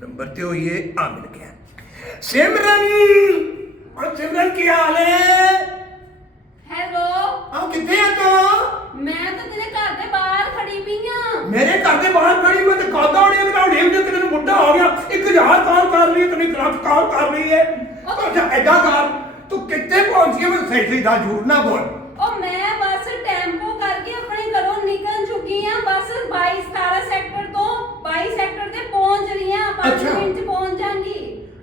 Number ਤੇ ਹੋਈਏ ਆ ਮਿਲ ਗਿਆ। ਸਿਮਰਨ! ਔਰ ਸਿਮਰਨ ਕੀ ਹਾਲ ਹੈ ਹੈਲੋ? ਆ ਕਿੱਥੇ ਆ ਤੂੰ? ਮੈਂ ਤਾਂ ਤੇਰੇ ਘਰ ਦੇ ਬਾਹਰ ਖੜੀ ਪਈ ਆ। ਮੇਰੇ ਘਰ ਦੇ ਬਾਹਰ ਖੜੀ ਮੈਂ ਤੇ ਕਾਦਾ ਹੋਣੀ ਮੇਰਾ ਢੇਮ ਦੇ ਕਿਤੇ ਨੂੰ ਬੁੱਢਾ ਹੋ ਗਿਆ। ਇੱਕ ਹਜ਼ਾਰ ਕਾਲ ਕਰ ਲਈ ਤਨੀ ਕਰਾਫ ਕਾਲ ਕਰ ਲਈ ਹੈ ਅੱਛਾ ਐਡਾ ਕਰ ਤੂੰ ਕਿੱਥੇ ਪਹੁੰਚੀ ਹੈ ਮੈਂ ਸਹੀ ਦਾ ਝੂਠ ਨਾ ਬੋਲ ਉਹ ਮੈਂ ਬਸ ਟੈਂਪੋ ਕਰਕੇ ਆਪਣੇ ਘਰੋਂ ਨਿਕਲ ਚੁੱਕੀ ਆ ਬਸ 22 17 ਸੈਕਟਰ ਤੋਂ 22 ਸੈਕਟਰ ਤੇ ਪਹੁੰਚ ਰਹੀ ਆ 5 ਅੱਛਾ। ਮਿੰਟ ਚ ਪਹੁੰਚ ਜਾਾਂਗੀ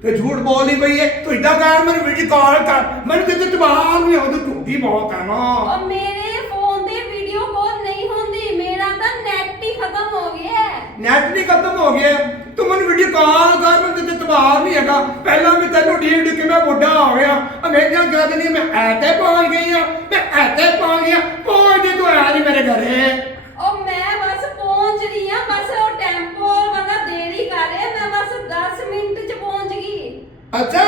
ਤੇ ਝੂਠ ਬੋਲਦੀ ਪਈ ਹੈ ਤੂੰ ਇਦਾਂ ਕਰ ਮੈਨੂੰ ਵੀਡੀਓ ਕਾਲ ਕਰ ਮੈਨੂੰ ਕਿਤੇ ਤਬਾਹ ਨਹੀਂ ਆਉਂਦੀ ਝੂਠੀ ਬਹੁਤ ਹੈ ਨਾ। ਉਹ ਮੇਰੇ ਫੋਨ ਤੇ ਵੀਡੀਓ ਕਾਲ ਨਹੀਂ ਹੁੰਦੀ ਮੇਰਾ ਤਾਂ ਨੈਟ ਹੀ ਖਤਮ ਹੋ ਗਿਆ ਹੈ। ਨੈਟ ਵੀ ਖਤਮ ਹੋ ਗਿਆ ਤੂੰ ਮੈਨੂੰ ਵੀਡੀਓ ਕਾਲ ਕਰ ਮੈਂ ਤੇ ਤਬਾਹ ਨਹੀਂ ਹੈਗਾ। ਪਹਿਲਾਂ ਵੀ ਤੈਨੂੰ ਡੀਡ ਕਿ ਮੈਂ ਬੁੱਢਾ ਹੋ ਗਿਆ ਅੰਗਰੇਜ਼ਾਂ ਕਹਿ ਦਿੰਦੀ ਮੈਂ ਐਤੇ ਪਹੁੰਚ ਗਈ ਆ ਮੈਂ ਐਤੇ ਪਹੁੰਚ ਗਿਆ ਪਹੁੰਚ ਜੇ ਤੂੰ ਆਇਆ ਨਹੀਂ ਮੇਰੇ ਘਰੇ ਉਹ ਮੈਂ ਬਸ ਪਹੁੰਚ ਰਹੀ ਆ ਬਸ ਉਹ ਟੈਂਪੋ ਵਾਲਾ ਦੇਰੀ ਕਰ ਰਿਹਾ ਮੈਂ ਬਸ 10 ਮਿੰਟ ਚ ਪਹੁੰਚ ਗਈ ਅੱਛਾ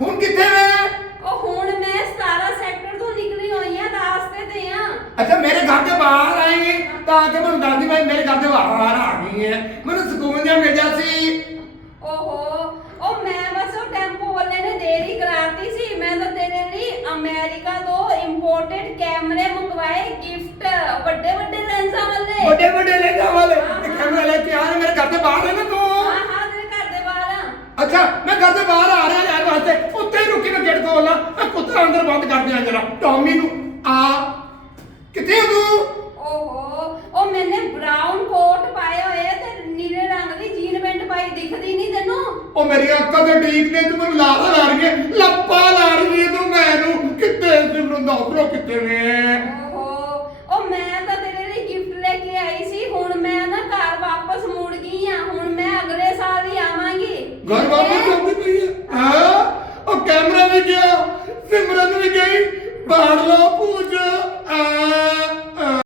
ਹੁਣ ਕਿੱਥੇ ਮੈਂ? ਉਹ ਹੁਣ ਮੈਂ 17 ਸੈਕਟਰ ਤੋਂ ਨਿਕਲੀ ਹੋਈ ਆ ਰਾਸਤੇ ਤੇ ਆ। ਅੱਛਾ ਮੇਰੇ ਘਰ ਦੇ ਬਾਹਰ ਆਏਗੀ ਤਾਂ ਕਿ ਮੈਨੂੰ ਦਾਦੀ ਮੈਂ ਮੇਰੇ ਘਰ ਦੇ ਬਾਹਰ ਆ ਗਈ ਹੈ ਮੈਨੂੰ ਸਕੂਨ ਜਿਹਾ ਮਿਲ ਜਾ ਸੀ। ਓਹੋ ਉਹ ਮੈਂ ਬਸ ਉਹ ਟੈਂਪੋ ਵਾਲੇ ਨੇ ਦੇਰੀ ਕਰਾਤੀ ਸੀ। ਮੈਂ ਤਾਂ ਤੇਰੇ ਲਈ ਅਮਰੀਕਾ ਤੋਂ ਇੰਪੋਰਟਡ ਕੈਮਰੇ ਮੰਗਵਾਏ ਗਿਫਟ ਵੱਡੇ ਵੱਡੇ ਲੈਂਸਾਂ ਵਾਲੇ। ਵੱਡੇ ਵੱਡੇ ਲੈ ਜਾ ਵਾਲੇ ਤੇ ਕੈਮਰਾ ਲੈ ਕੇ ਆ ਮੇਰੇ ਘਰ ਦੇ ਬਾਹਰ ਹੈ ਨਾ ਤੂੰ ਹਾਂ ਹਾਂ ਤੇਰੇ ਘਰ ਦੇ ਬਾਹਰ ਆ ਅੱਛਾ ਮੈਂ ਘਰ ਦੇ ਬਾਹਰ ਆ ਰਿਹਾ ਯਾਰ ਵਾਸਤੇ। ਉੱਤੇ ਹੀ ਰੁਕੀ ਮੈਂ ਗੇਟ ਖੋਲਣਾ ਮੈਂ ਕੁੱਤਾ ਅੰਦਰ ਬੰਦ ਕਰ ਦਿਆਂ ਜਰਾ। ਟੌਮੀ ਨੂੰ। ਆ। ਕਿੱਥੇ ਤੂੰ? ਓਹੋ ਉਹ ਮੈਨੇ ਬ੍ਰਾਊਨ ਕੋਟ ਪਾਏ ਹੋਏ ਆ ਤੇ ਨੀਲੇ ਰੰਗ ਦੀ ਜੀਨ ਪੈਂਟ ਪਾਈ ਦਿਖਦੀ ਨਹੀਂ ਤੈਨੂੰ। ਉਹ ਮੇਰੀ ਅੱਖਾਂ ਤੇ ਡੀਕ ਨੇ ਤੂੰ ਮੈਨੂੰ ਲਾਰਾ ਲਾ ਰਹੀ ਹੈ ਲੱਪਾ ਲਾ ਰਹੀ ਹੈ ਤੂੰ ਮੈਨੂੰ ਕਿੱਥੇ ਸਿਮਰਨ ਦਾ ਉਪਰੋਂ ਕਿੱਥੇ ਨੇ ਓਹੋ ਉਹ ਮੈਂ ਤਾਂ ਤੇਰੇ ਲਈ ਗਿਫਟ ਲੈ ਕੇ ਆਈ ਸੀ ਹੁਣ ਮੈਂ ਨਾ ਘਰ ਵਾਪਸ ਮੁੜ ਗਈ ਆ ਹੁਣ ਮੈਂ ਅਗਲੇ ਸਾਲ ਹੀ ਆਵਾਂਗੀ ਘਰ ਵਾਪਸ ਆਉਂਦੀ ਪਈ ਹੈ ਹਾਂ? ਉਹ ਕੈਮਰਾ ਵੀ ਗਿਆ, ਸਿਮਰਨ ਵੀ ਗਈ। ਬਾਹਰ ਲੋ ਪੂਜ। ਆ